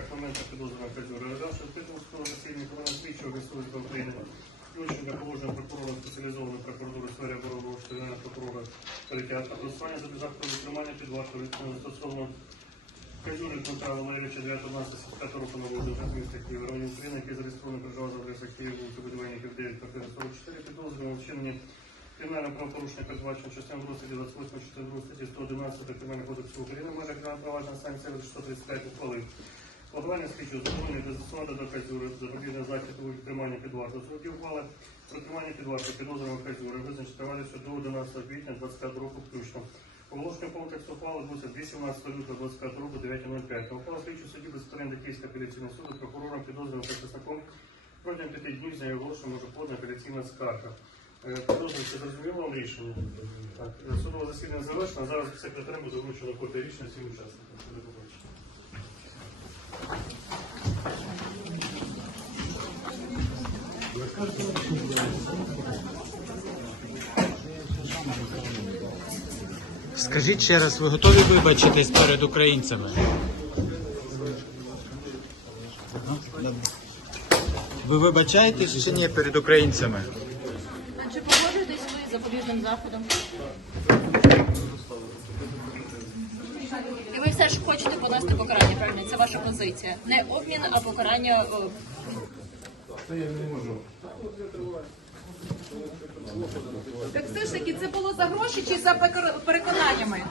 Так, моменту підозрюваного. Розглянувши відкритому судовому засіданні Кабана слідчого Республіки України, включення положення прокурора спеціалізованої прокуратури сфері оборони Генерального прокурора Перетятка, голосування за заходом тримання під вартою стосовно Кадюри Дмитра Валерійовича 9.11.75 року народу на міста Києва, районі України, який зареєстрований проживав за адресою Києва, вулиця Будівельників 9, квартира 44, підозрюваного вчинення кримінального правопорушення, передбачено частиною 2 28, частиною 2 статті 111 Кримінального кодексу України, в межах кримінального санкція 635 ухвалив. Планування слідчого законів до застосування до Кадюри, запобігання захід у тримання під вартою. Суді ухвали про тримання під вартою підозрюваного Кадюри визначити тривалістю до 11 квітня 25 року включно. Оголошення тексту ухвали буде 18 лютого 25 року 9.05. Ухвала слідчого судді без сторін до Київського апеляційного суду прокурором підозрюваним захисником протягом п'яти днів з нею оголошення може подана апеляційна скарга. Е, Підозрюваний, зрозуміло вам рішення? Так, е, судове засідання завершено. Зараз секретарем буде вручено копія рішення всім учасникам. Скажіть ще раз, ви готові вибачитись перед українцями? Ви вибачаєтесь чи ні перед українцями? А Чи погоджуєтесь ви з запобіжним заходом? І ви все ж хочете понести покарання, правильно? Це ваша позиція. Не обмін, а покарання. е, Так все ж таки це було за гроші чи за переконаннями?